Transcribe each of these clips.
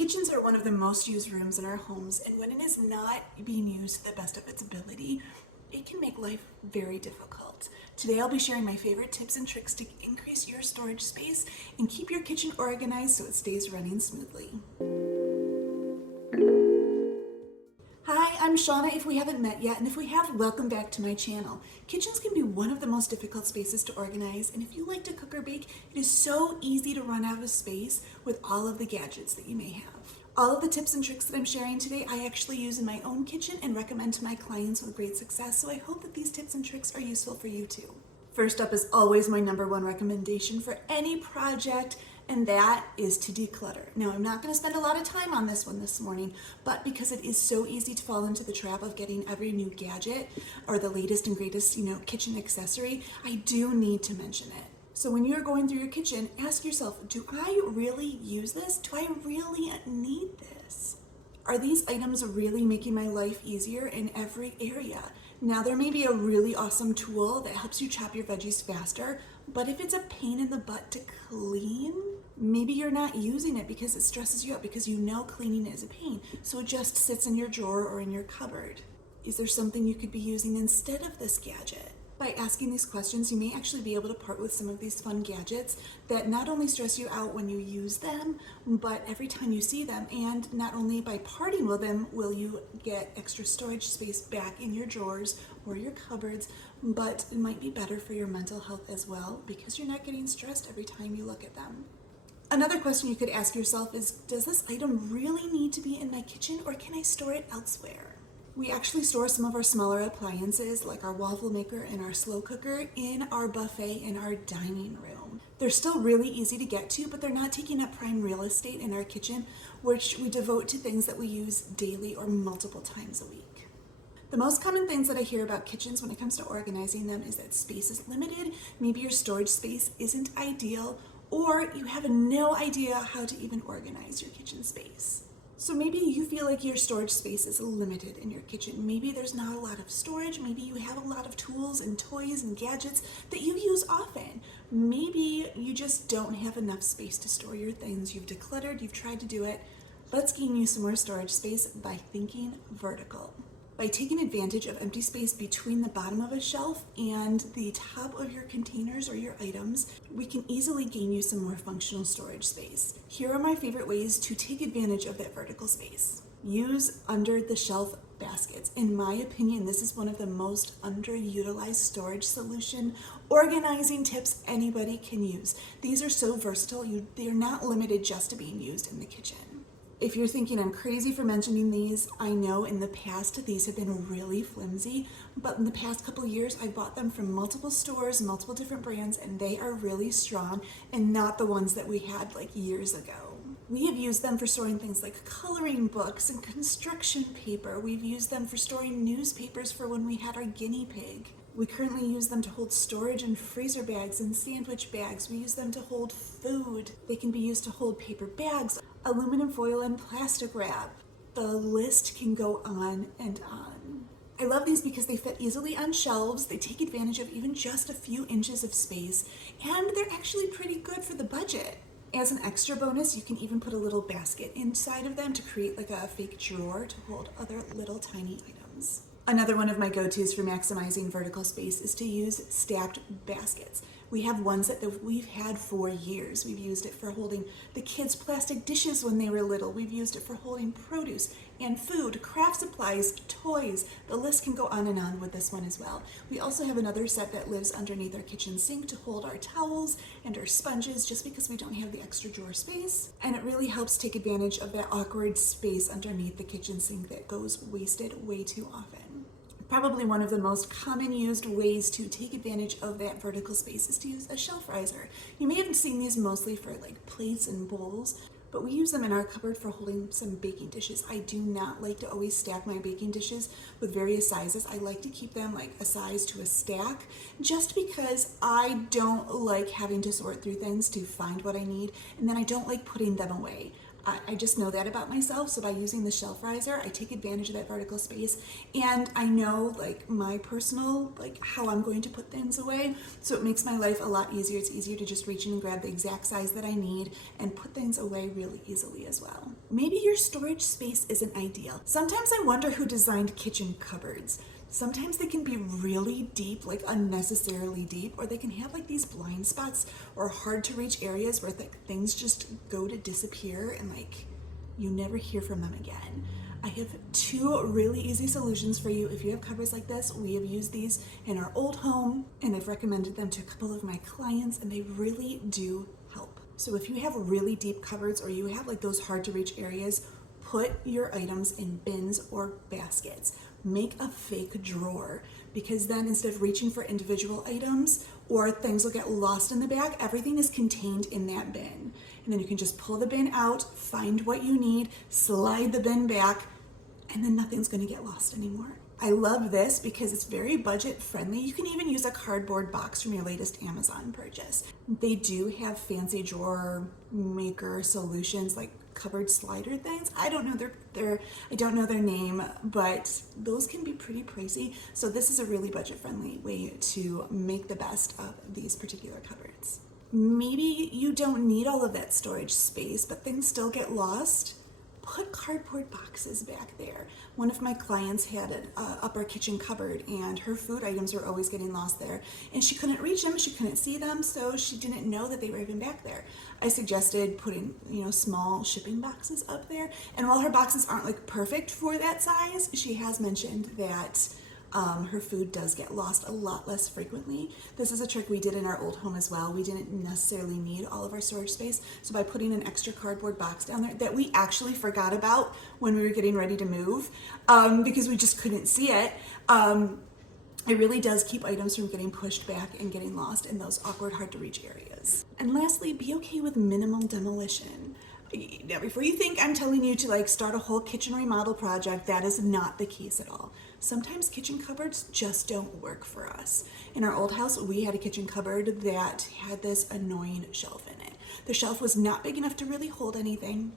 Kitchens are one of the most used rooms in our homes, and when it is not being used to the best of its ability, it can make life very difficult. Today I'll be sharing my favorite tips and tricks to increase your storage space and keep your kitchen organized so it stays running smoothly. Hi, I'm Shauna if we haven't met yet, and if we have, welcome back to my channel. Kitchens can be one of the most difficult spaces to organize, and if you like to cook or bake, it is so easy to run out of space with all of the gadgets that you may have. All of the tips and tricks that I'm sharing today, I actually use in my own kitchen and recommend to my clients with great success, so I hope that these tips and tricks are useful for you too. First up is always my number one recommendation for any project, and that is to declutter. Now, I'm not going to spend a lot of time on this one this morning, but because it is so easy to fall into the trap of getting every new gadget or the latest and greatest, kitchen accessory, I do need to mention it. So when you're going through your kitchen, ask yourself, do I really use this? Do I really need this? Are these items really making my life easier in every area? Now, there may be a really awesome tool that helps you chop your veggies faster, but if it's a pain in the butt to clean, maybe you're not using it because it stresses you out, because you know cleaning is a pain, so it just sits in your drawer or in your cupboard. Is there something you could be using instead of this gadget? By asking these questions, you may actually be able to part with some of these fun gadgets that not only stress you out when you use them, but every time you see them. And not only by parting with them will you get extra storage space back in your drawers or your cupboards, but it might be better for your mental health as well because you're not getting stressed every time you look at them. Another question you could ask yourself is, does this item really need to be in my kitchen, or can I store it elsewhere? We actually store some of our smaller appliances like our waffle maker and our slow cooker in our buffet in our dining room. They're still really easy to get to, but they're not taking up prime real estate in our kitchen, which we devote to things that we use daily or multiple times a week. The most common things that I hear about kitchens when it comes to organizing them is that space is limited, maybe your storage space isn't ideal, or you have no idea how to even organize your kitchen space. So maybe you feel like your storage space is limited in your kitchen. Maybe there's not a lot of storage. Maybe you have a lot of tools and toys and gadgets that you use often. Maybe you just don't have enough space to store your things. You've decluttered, you've tried to do it. Let's gain you some more storage space by thinking vertical. By taking advantage of empty space between the bottom of a shelf and the top of your containers or your items, we can easily gain you some more functional storage space. Here are my favorite ways to take advantage of that vertical space. Use under the shelf baskets. In my opinion, this is one of the most underutilized storage solution organizing tips anybody can use. These are so versatile, they're not limited just to being used in the kitchen. If you're thinking I'm crazy for mentioning these, I know in the past these have been really flimsy, but in the past couple of years I bought them from multiple stores, multiple different brands, and they are really strong and not the ones that we had like years ago. We have used them for storing things like coloring books and construction paper. We've used them for storing newspapers for when we had our guinea pig. We currently use them to hold storage in freezer bags and sandwich bags. We use them to hold food. They can be used to hold paper bags, aluminum foil, and plastic wrap. The list can go on and on. I love these because they fit easily on shelves. They take advantage of even just a few inches of space, and they're actually pretty good for the budget. As an extra bonus, you can even put a little basket inside of them to create like a fake drawer to hold other little tiny items. Another one of my go-tos for maximizing vertical space is to use stacked baskets. We have ones that we've had for years. We've used it for holding the kids' plastic dishes when they were little. We've used it for holding produce and food, craft supplies, toys. The list can go on and on with this one as well. We also have another set that lives underneath our kitchen sink to hold our towels and our sponges just because we don't have the extra drawer space. And it really helps take advantage of that awkward space underneath the kitchen sink that goes wasted way too often. Probably one of the most common used ways to take advantage of that vertical space is to use a shelf riser. You may have seen these mostly for like plates and bowls, but we use them in our cupboard for holding some baking dishes. I do not like to always stack my baking dishes with various sizes. I like to keep them like a size to a stack just because I don't like having to sort through things to find what I need, and then I don't like putting them away. I just know that about myself. So by using the shelf riser, I take advantage of that vertical space, and I know like my personal, like how I'm going to put things away. So it makes my life a lot easier. It's easier to just reach in and grab the exact size that I need and put things away really easily as well. Maybe your storage space isn't ideal. Sometimes I wonder who designed kitchen cupboards. Sometimes they can be really deep, like unnecessarily deep, or they can have like these blind spots or hard to reach areas where things just go to disappear and like you never hear from them again. I have two really easy solutions for you if you have cupboards like this. We have used these in our old home and I've recommended them to a couple of my clients, and they really do help. So if you have really deep cupboards or you have like those hard to reach areas, put your items in bins or baskets. Make a fake drawer, because then instead of reaching for individual items or things will get lost in the bag, everything is contained in that bin. And then you can just pull the bin out, find what you need, slide the bin back, and then nothing's going to get lost anymore. I love this because it's very budget friendly. You can even use a cardboard box from your latest Amazon purchase. They do have fancy drawer maker solutions like cupboard slider things. I don't know their name, but those can be pretty pricey. So this is a really budget friendly way to make the best of these particular cupboards. Maybe you don't need all of that storage space, but things still get lost. Put cardboard boxes back there. One of my clients had an upper kitchen cupboard and her food items were always getting lost there, and she couldn't reach them, she couldn't see them, so she didn't know that they were even back there. I suggested putting, small shipping boxes up there, and while her boxes aren't like perfect for that size, she has mentioned that her food does get lost a lot less frequently. This is a trick we did in our old home as well. We didn't necessarily need all of our storage space, so by putting an extra cardboard box down there that we actually forgot about when we were getting ready to move, because we just couldn't see it, it really does keep items from getting pushed back and getting lost in those awkward, hard to reach areas. And lastly, be okay with minimal demolition. Now, before you think I'm telling you to start a whole kitchen remodel project, that is not the case at all. Sometimes kitchen cupboards just don't work for us. In our old house, we had a kitchen cupboard that had this annoying shelf in it. The shelf was not big enough to really hold anything.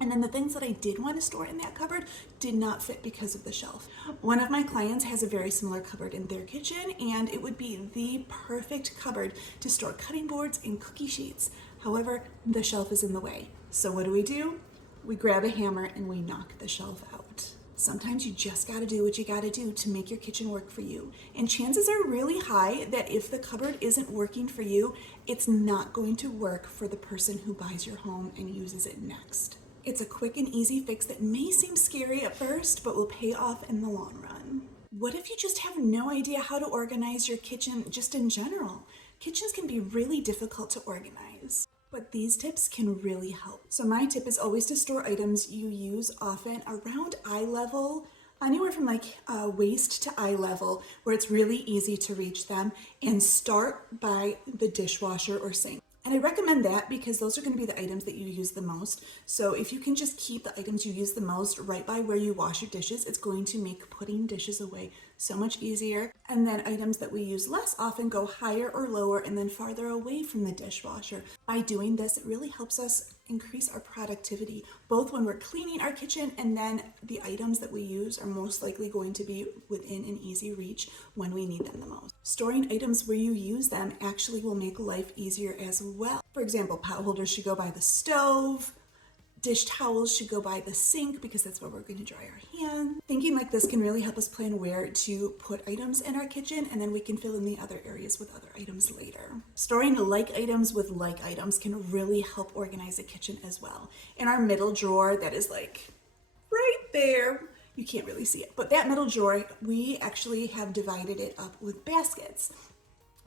And then the things that I did want to store in that cupboard did not fit because of the shelf. One of my clients has a very similar cupboard in their kitchen, and it would be the perfect cupboard to store cutting boards and cookie sheets. However, the shelf is in the way. So what do? We grab a hammer and we knock the shelf out. Sometimes you just gotta do what you gotta do to make your kitchen work for you. And chances are really high that if the cupboard isn't working for you, it's not going to work for the person who buys your home and uses it next. It's a quick and easy fix that may seem scary at first, but will pay off in the long run. What if you just have no idea how to organize your kitchen just in general? Kitchens can be really difficult to organize, but these tips can really help. So my tip is always to store items you use often around eye level, anywhere from waist to eye level, where it's really easy to reach them, and start by the dishwasher or sink. And I recommend that because those are going to be the items that you use the most. So if you can just keep the items you use the most right by where you wash your dishes, it's going to make putting dishes away so much easier. And then items that we use less often go higher or lower and then farther away from the dishwasher. By doing this, it really helps us increase our productivity, both when we're cleaning our kitchen, and then the items that we use are most likely going to be within an easy reach when we need them the most. Storing items where you use them actually will make life easier as well. For example, pot holders should go by the stove. Dish towels should go by the sink because that's where we're going to dry our hands. Thinking like this can really help us plan where to put items in our kitchen, and then we can fill in the other areas with other items later. Storing like items with like items can really help organize a kitchen as well. In our middle drawer that is right there, you can't really see it, but that middle drawer, we actually have divided it up with baskets.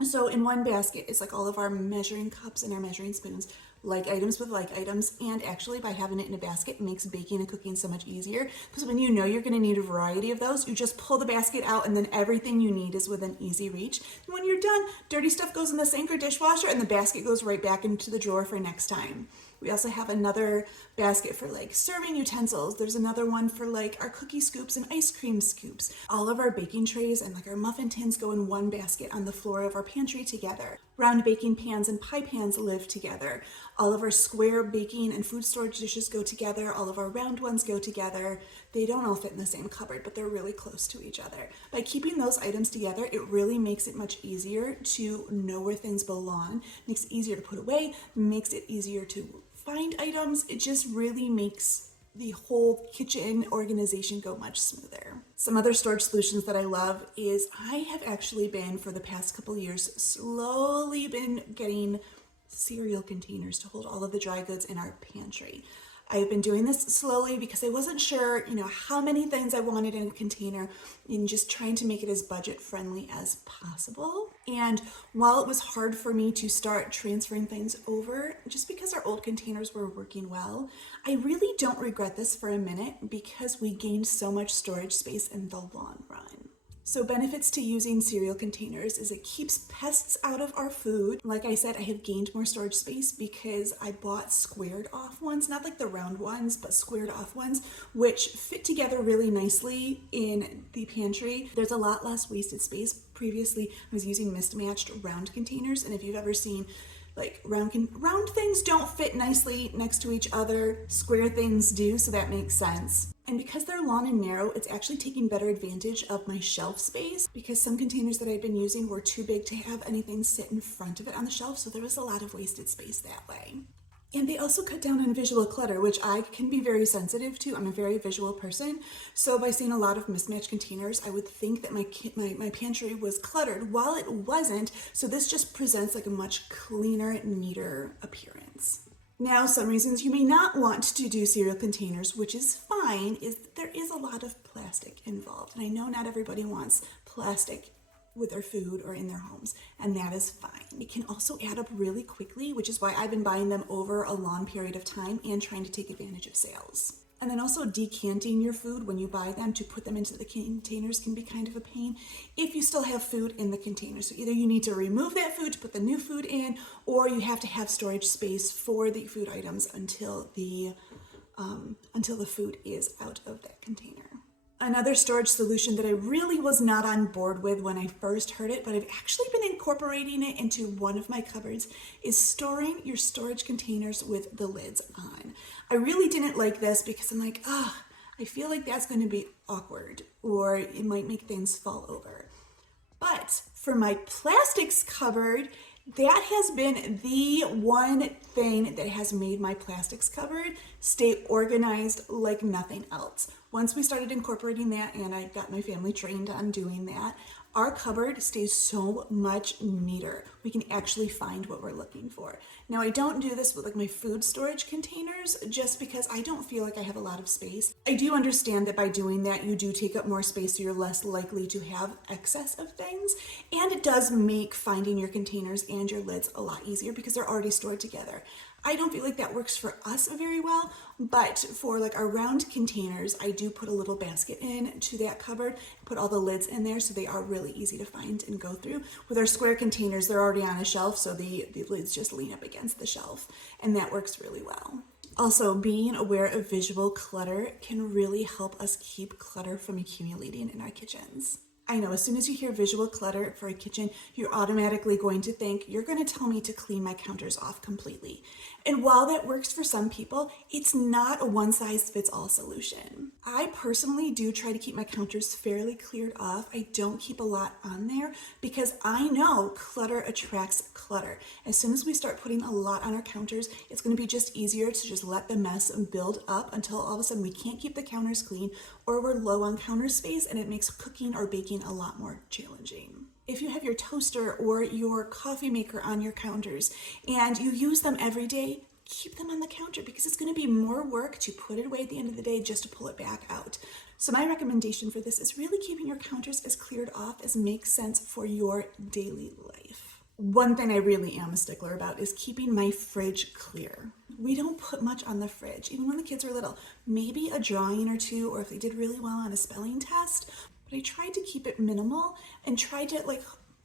So in one basket, it's all of our measuring cups and our measuring spoons, like items with like items, and actually by having it in a basket, it makes baking and cooking so much easier, because when you know you're going to need a variety of those, you just pull the basket out and then everything you need is within easy reach. And when you're done, dirty stuff goes in the sink or dishwasher and the basket goes right back into the drawer for next time. We also have another basket for like serving utensils. There's another one for like our cookie scoops and ice cream scoops. All of our baking trays and like our muffin tins go in one basket on the floor of our pantry together. Round baking pans and pie pans live together. All of our square baking and food storage dishes go together. All of our round ones go together. They don't all fit in the same cupboard, but they're really close to each other. By keeping those items together, it really makes it much easier to know where things belong, makes it easier to put away, makes it easier to find items. It just really makes the whole kitchen organization go much smoother. Some other storage solutions that I love is I have actually been, for the past couple years, slowly been getting cereal containers to hold all of the dry goods in our pantry. I've been doing this slowly because I wasn't sure, how many things I wanted in a container, and just trying to make it as budget friendly as possible. And while it was hard for me to start transferring things over, just because our old containers were working well, I really don't regret this for a minute because we gained so much storage space in the long run. So benefits to using cereal containers is it keeps pests out of our food. Like I said, I have gained more storage space because I bought squared off ones, not like the round ones, but squared off ones, which fit together really nicely in the pantry. There's a lot less wasted space. Previously, I was using mismatched round containers, and if you've ever seen like round things don't fit nicely next to each other, square things do, so that makes sense. And because they're long and narrow, it's actually taking better advantage of my shelf space, because some containers that I've been using were too big to have anything sit in front of it on the shelf, so there was a lot of wasted space that way. And they also cut down on visual clutter, which I can be very sensitive to. I'm a very visual person. So by seeing a lot of mismatched containers, I would think that my pantry was cluttered, while it wasn't. So this just presents like a much cleaner, neater appearance. Now, some reasons you may not want to do cereal containers, which is fine, is that there is a lot of plastic involved. And I know not everybody wants plastic with their food or in their homes, and that is fine. It can also add up really quickly, which is why I've been buying them over a long period of time and trying to take advantage of sales. And then also decanting your food when you buy them to put them into the containers can be kind of a pain if you still have food in the container. So either you need to remove that food to put the new food in, or you have to have storage space for the food items until the food is out of that container. Another storage solution that I really was not on board with when I first heard it, but I've actually been incorporating it into one of my cupboards, is storing your storage containers with the lids on. I really didn't like this because I'm like, I feel like that's going to be awkward, or it might make things fall over. But for my plastics cupboard, that has been the one thing that has made my plastics cupboard stay organized like nothing else. Once we started incorporating that, and I got my family trained on doing that, our cupboard stays so much neater. We can actually find what we're looking for. Now, I don't do this with like my food storage containers just because I don't feel like I have a lot of space. I do understand that by doing that, you do take up more space, so you're less likely to have excess of things. And it does make finding your containers and your lids a lot easier because they're already stored together. I don't feel like that works for us very well, but for like our round containers, I do put a little basket in to that cupboard, put all the lids in there so they are really easy to find and go through. With our square containers, they're already on a shelf, so the lids just lean up against the shelf, and that works really well. Also, being aware of visual clutter can really help us keep clutter from accumulating in our kitchens. I know, as soon as you hear visual clutter for a kitchen, you're automatically going to think, you're going to tell me to clean my counters off completely. And while that works for some people, it's not a one-size-fits-all solution. I personally do try to keep my counters fairly cleared off. I don't keep a lot on there because I know clutter attracts clutter. As soon as we start putting a lot on our counters, it's going to be just easier to just let the mess build up until all of a sudden we can't keep the counters clean, or we're low on counter space, and it makes cooking or baking a lot more challenging. If you have your toaster or your coffee maker on your counters and you use them every day, keep them on the counter because it's going to be more work to put it away at the end of the day just to pull it back out. So my recommendation for this is really keeping your counters as cleared off as makes sense for your daily life. One thing I really am a stickler about is keeping my fridge clear. We don't put much on the fridge, even when the kids are little. Maybe a drawing or two, or if they did really well on a spelling test. But I tried to keep it minimal and tried to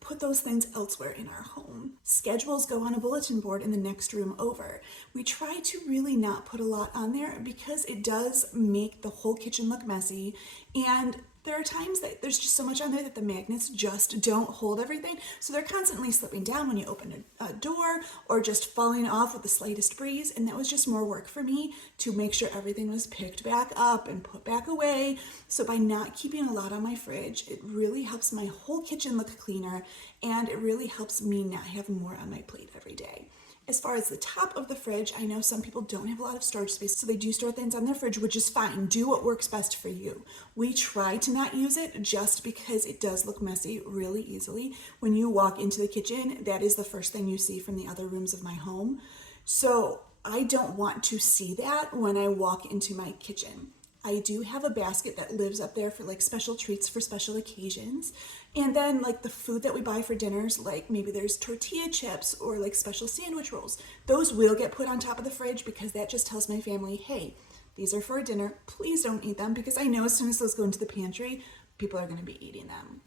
put those things elsewhere in our home. Schedules go on a bulletin board in the next room over. We try to really not put a lot on there because it does make the whole kitchen look messy, and there are times that there's just so much on there that the magnets just don't hold everything. So they're constantly slipping down when you open a door or just falling off with the slightest breeze. And that was just more work for me to make sure everything was picked back up and put back away. So by not keeping a lot on my fridge, it really helps my whole kitchen look cleaner, and it really helps me not have more on my plate every day. As far as the top of the fridge, I know some people don't have a lot of storage space, so they do store things on their fridge, which is fine. Do what works best for you. We try to not use it just because it does look messy really easily. When you walk into the kitchen, that is the first thing you see from the other rooms of my home. So I don't want to see that when I walk into my kitchen. I do have a basket that lives up there for like special treats for special occasions. And then like the food that we buy for dinners, like maybe there's tortilla chips or like special sandwich rolls, those will get put on top of the fridge because that just tells my family, hey, these are for dinner. Please don't eat them, because I know as soon as those go into the pantry, people are going to be eating them.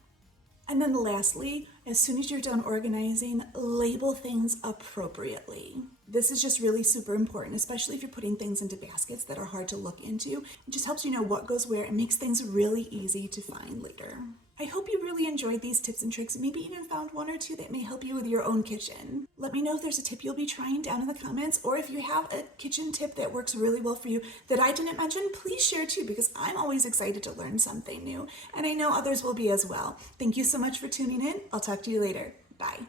And then lastly, as soon as you're done organizing, label things appropriately. This is just really super important, especially if you're putting things into baskets that are hard to look into. It just helps you know what goes where and makes things really easy to find later. I hope you really enjoyed these tips and tricks, maybe even found one or two that may help you with your own kitchen. Let me know if there's a tip you'll be trying down in the comments, or if you have a kitchen tip that works really well for you that I didn't mention, please share too, because I'm always excited to learn something new, and I know others will be as well. Thank you so much for tuning in. I'll talk to you later. Bye.